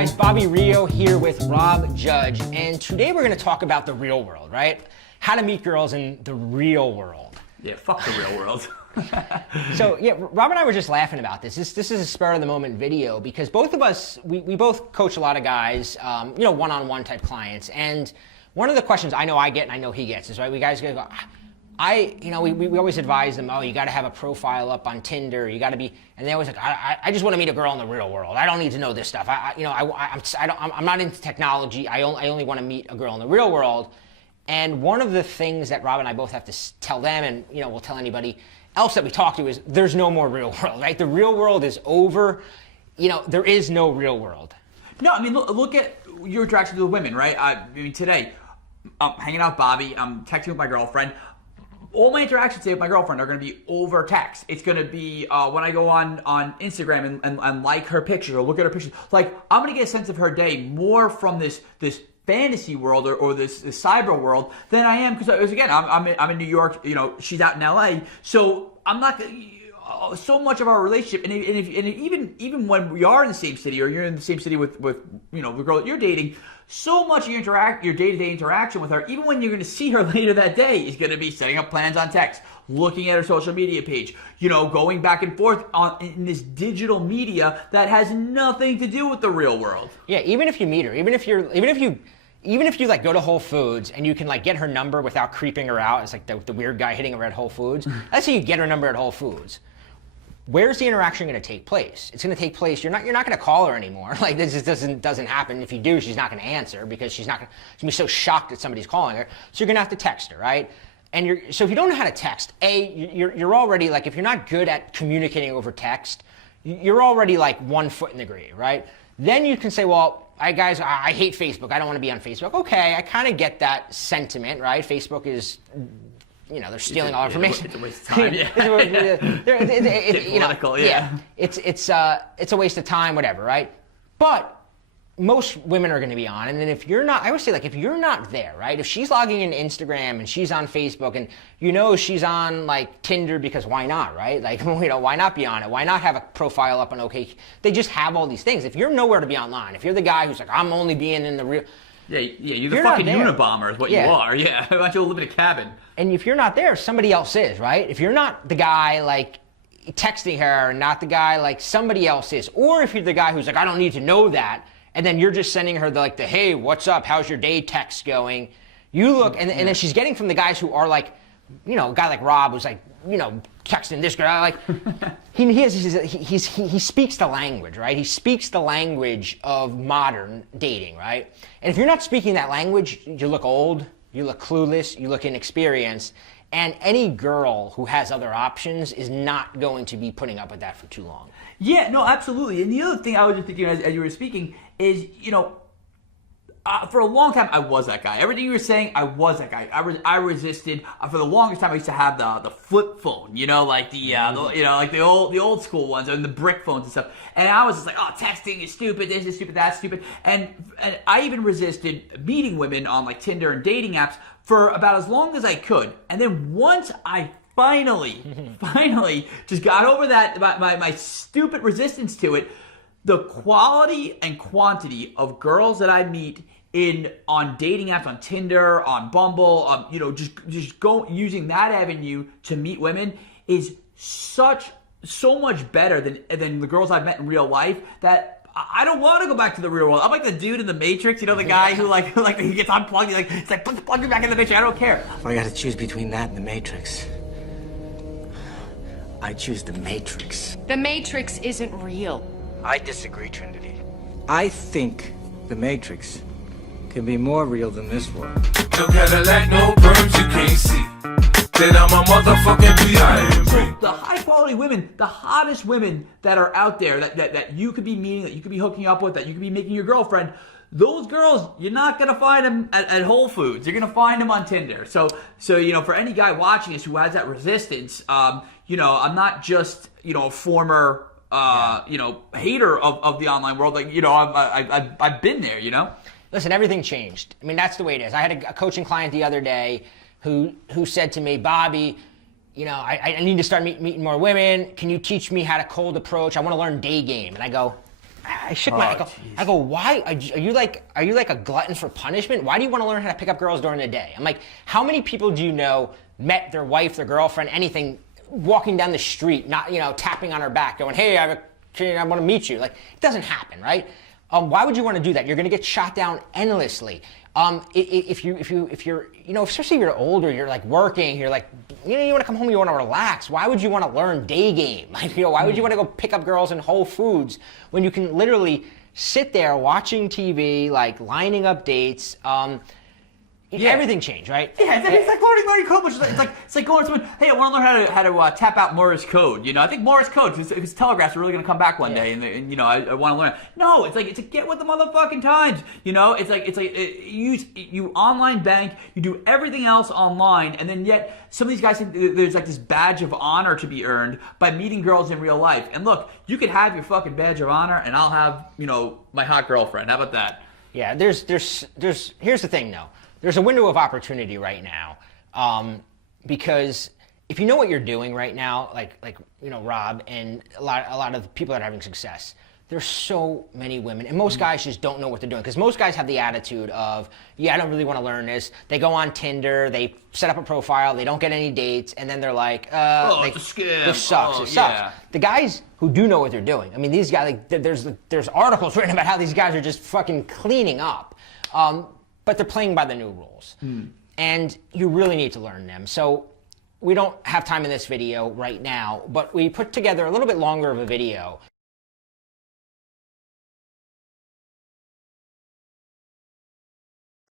guys, Bobby Rio here with Rob Judge, and today we're going to talk about the real world, right? How to meet girls in the real world. Yeah, fuck the real world. So yeah, Rob and I were just laughing about this. This is a spur of the moment video because both of us, we both coach a lot of guys, one-on-one type clients, and one of the questions I know I get and I know he gets is, right, we guys go, we always advise them, oh, you got to have a profile up on Tinder, you got to be, and they always like, I just want to meet a girl in the real world. I don't need to know this stuff. I'm not into technology. I only want to meet a girl in the real world. And one of the things that Rob and I both have to tell them, and we'll tell anybody else that we talk to, is there's no more real world, right? The real world is over. There is no real world. No, I mean, look at your interaction with women, right? I mean, today, I'm hanging out with Bobby, I'm texting with my girlfriend. All my interactions today with my girlfriend are going to be over text. It's going to be when I go on Instagram and like her pictures or look at her pictures. Like, I'm going to get a sense of her day more from this fantasy world or this cyber world than I am, because again, I'm in New York, she's out in LA, so I'm not so much of our relationship, and even when we are in the same city, or you're in the same city with the girl that you're dating, so much of your day-to-day interaction with her, even when you're going to see her later that day, is going to be setting up plans on text, looking at her social media page, going back and forth in this digital media that has nothing to do with the real world. Yeah, even if you meet her, even if you like go to Whole Foods and you can like get her number without creeping her out, it's like the weird guy hitting her at Whole Foods. Let's say you get her number at Whole Foods. Where's the interaction going to take place? It's going to take place. You're not going to call her anymore. Like, this just doesn't happen. If you do, she's not going to answer because she's going to be so shocked that somebody's calling her. So you're going to have to text her, right? And so if you don't know how to text, you're already like, if you're not good at communicating over text, you're already like 1 foot in the grave, right? Then you can say, well, I hate Facebook. I don't want to be on Facebook. Okay, I kind of get that sentiment, right? Facebook is, they're stealing all our information. It's a waste of time. Yeah. Political, yeah. It's a waste of time, whatever, right? But most women are going to be on, and then if you're not, I always say, like, if you're not there, right? If she's logging into Instagram and she's on Facebook and she's on like Tinder, because why not, right? Like, why not be on it? Why not have a profile up on OK? They just have all these things. If you're nowhere to be online, if you're the guy who's like, I'm only being in the real. Yeah, you're the fucking Unabomber is what you are. Yeah, why don't you live in a cabin? And if you're not there, somebody else is, right? If you're not the guy like texting her, not the guy, like somebody else is. Or if you're the guy who's like, I don't need to know that, and then you're just sending her the hey, what's up? How's your day text going? You look, and then she's getting from the guys who are like, a guy like Rob who's like, texting this girl, like, he speaks the language, right? He speaks the language of modern dating, right? And if you're not speaking that language, you look old, you look clueless, you look inexperienced, and any girl who has other options is not going to be putting up with that for too long. Yeah, no, absolutely. And the other thing I was just thinking as you were speaking is, for a long time, I was that guy. Everything you were saying, I was that guy. I resisted. For the longest time, I used to have the flip phone, like the old school ones, and the brick phones and stuff. And I was just like, oh, texting is stupid. This is stupid. That's stupid. And I even resisted meeting women on like Tinder and dating apps for about as long as I could. And then once I finally just got over that, my stupid resistance to it, the quality and quantity of girls that I meet on dating apps, on Tinder, on Bumble, just using that avenue to meet women is so much better than the girls I've met in real life that I don't want to go back to the real world. I'm like the dude in the Matrix, the guy who like he gets unplugged, it's like plug me back in the Matrix. I don't care. If I got to choose between that and the Matrix, I choose the Matrix. The Matrix isn't real. I disagree, Trinity. I think the Matrix can be more real than this world. No Cadillac, no perms, you can't see. Then I'm a motherfucking B.I.M.B. The high quality women, the hottest women that are out there that you could be meeting, that you could be hooking up with, that you could be making your girlfriend, those girls, you're not going to find them at Whole Foods. You're going to find them on Tinder. So for any guy watching this who has that resistance, I'm not just, a former hater of the online world. Like, I've been there, Listen, everything changed. I mean, that's the way it is. I had a coaching client the other day who said to me, Bobby, I need to start meeting more women. Can you teach me how to cold approach? I want to learn day game. And I go, I shook my. I go. Why are you like a glutton for punishment? Why do you want to learn how to pick up girls during the day? I'm like, how many people do you know met their wife, their girlfriend, anything, walking down the street, not tapping on her back, going, hey, I want to meet you. Like, it doesn't happen, right? Why would you want to do that? You're going to get shot down endlessly. If you're, especially if you're older, you're like working, you're like, you want to come home, you want to relax. Why would you want to learn day game? Like, why would you want to go pick up girls in Whole Foods when you can literally sit there watching TV, like lining up dates? Everything changed, right? Yeah, it's like learning code. It's like going to someone. Hey, I want to learn how to tap out Morse code. I think Morse code because telegraphs are really going to come back one day, and I want to learn. No, it's like get with the motherfucking times. You online bank, you do everything else online, and then yet some of these guys think there's like this badge of honor to be earned by meeting girls in real life. And look, you could have your fucking badge of honor, and I'll have my hot girlfriend. How about that? Yeah, here's the thing though. There's a window of opportunity right now, because if you know what you're doing right now, like Rob and a lot of the people that are having success, there's so many women, and most guys just don't know what they're doing, because most guys have the attitude of, I don't really want to learn this. They go on Tinder, they set up a profile, they don't get any dates, and then they're like, it's a scam. This sucks. It sucks. Yeah. The guys who do know what they're doing, I mean, these guys, there's articles written about how these guys are just fucking cleaning up. But they're playing by the new rules. And you really need to learn them. So we don't have time in this video right now, but we put together a little bit longer of a video